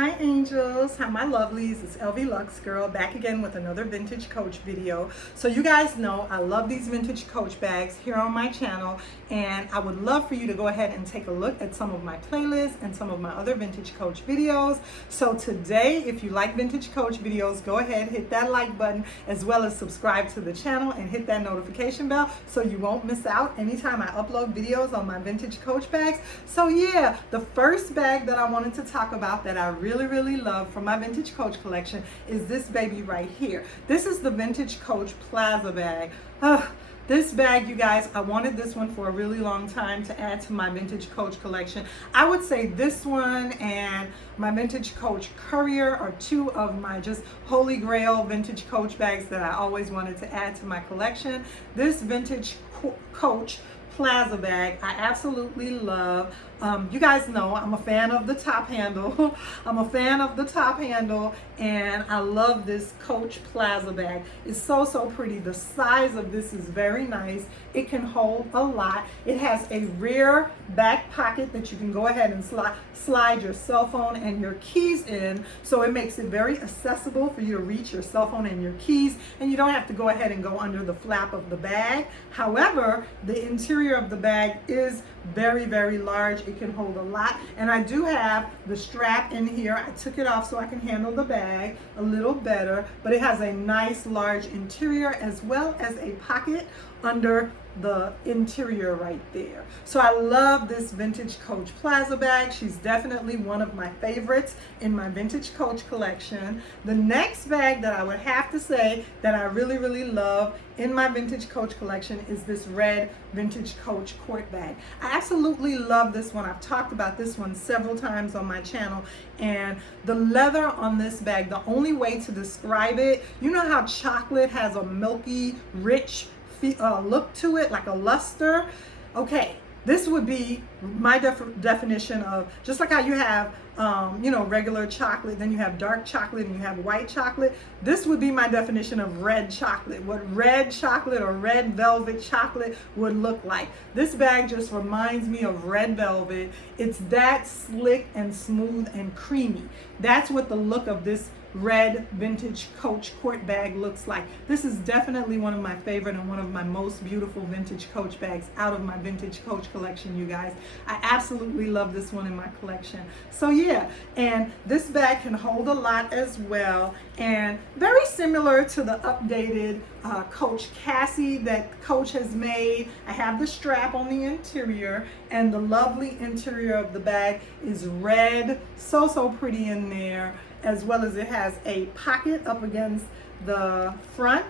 Hi angels, hi my lovelies, it's lvluxegirl back again with another vintage coach video. So you guys know I love these vintage coach bags here on my channel, and I would love for you to go ahead and take a look at some of my playlists and some of my other vintage coach videos. So today, if you like vintage coach videos, go ahead, hit that like button, as well as subscribe to the channel and hit that notification bell so you won't miss out anytime I upload videos on my vintage coach bags. So yeah, the first bag that I wanted to talk about that I really love from my vintage coach collection is this baby right here. This is the Vintage Coach Plaza bag. This bag, you guys, I wanted this one for a really long time to add to my vintage coach collection. I would say this one and my vintage coach Courier are two of my just holy grail vintage coach bags that I always wanted to add to my collection. This vintage coach Plaza bag I absolutely love. You guys know I'm a fan of the top handle. I'm a fan of the top handle, and I love this Coach Plaza bag. It's so pretty. The size of this is very nice. It can hold a lot. It has a rear back pocket that you can go ahead and slide your cell phone and your keys in, so it makes it very accessible for you to reach your cell phone and your keys, and you don't have to go ahead and go under the flap of the bag. However, the interior of the bag is very large. It can hold a lot, and I do have the strap in here. I took it off so I can handle the bag a little better, but it has a nice large interior as well as a pocket under the interior right there. So I love this Vintage Coach Plaza bag. She's definitely one of my favorites in my Vintage Coach collection. The next bag that I would have to say that I really love in my Vintage Coach collection is this red Vintage Coach Court bag. I absolutely love this one. I've talked about this one several times on my channel, and the leather on this bag, the only way to describe it, you know how chocolate has a milky, rich look to it, like a luster? Okay, this would be my definition of, just like how you have regular chocolate, then you have dark chocolate and you have white chocolate. This would be my definition of red chocolate, what red chocolate or red velvet chocolate would look like. This bag just reminds me of red velvet. It's that slick and smooth and creamy. That's what the look of this red Vintage Coach Court bag looks like. This is definitely one of my favorite and one of my most beautiful vintage coach bags out of my vintage coach collection, you guys. I absolutely love this one in my collection. So yeah, and this bag can hold a lot as well, and very similar to the updated Coach Cassie that Coach has made. I have the strap on the interior, and the lovely interior of the bag is red, so pretty in there, as well as it has a pocket up against the front,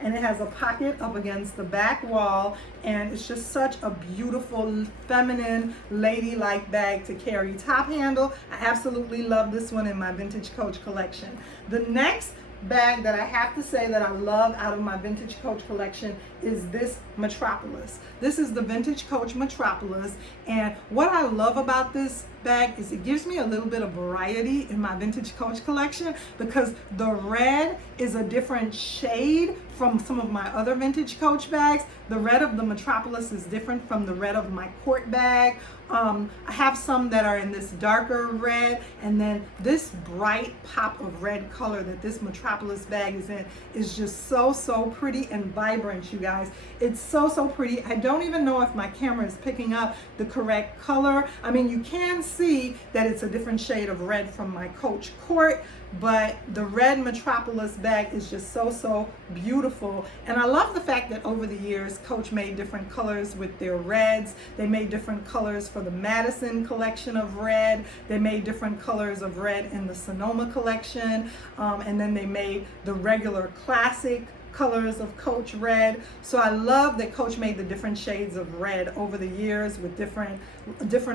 and it has a pocket up against the back wall, and it's just such a beautiful, feminine, ladylike bag to carry. Top handle, I absolutely love this one in my Vintage Coach collection. The next bag that I have to say that I love out of my Vintage Coach collection is this Metropolis. This is the Vintage Coach Metropolis, and what I love about this bag is it gives me a little bit of variety in my Vintage Coach collection, because the red is a different shade from some of my other Vintage Coach bags. The red of the Metropolis is different from the red of my Court bag. I have some that are in this darker red, and then this bright pop of red color that this Metropolis bag is in is just so pretty and vibrant, you guys. It's so pretty. I don't even know if my camera is picking up the correct color. I mean, you can see that it's a different shade of red from my Coach Court, but the red Metropolis bag is just so beautiful. And I love the fact that over the years Coach made different colors with their reds. They made different colors for the Madison collection of red. They made different colors of red in the Sonoma collection, and then they made the regular classic colors of Coach red. So I love that Coach made the different shades of red over the years with different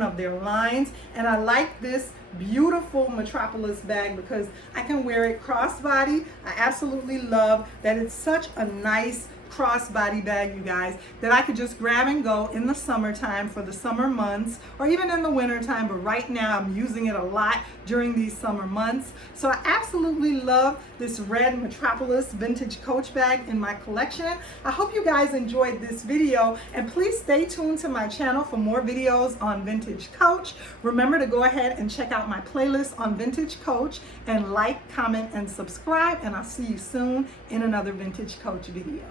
of their lines. And I like this beautiful Metropolis bag because I can wear it crossbody. I absolutely love that it's such a nice crossbody bag, you guys, that I could just grab and go in the summertime for the summer months, or even in the winter time, but right now I'm using it a lot during these summer months. So I absolutely love this red Metropolis vintage Coach bag in my collection. I hope you guys enjoyed this video, and please stay tuned to my channel for more videos on vintage Coach. Remember to go ahead and check out my playlist on vintage Coach, and like, comment, and subscribe, and I'll see you soon in another vintage Coach video.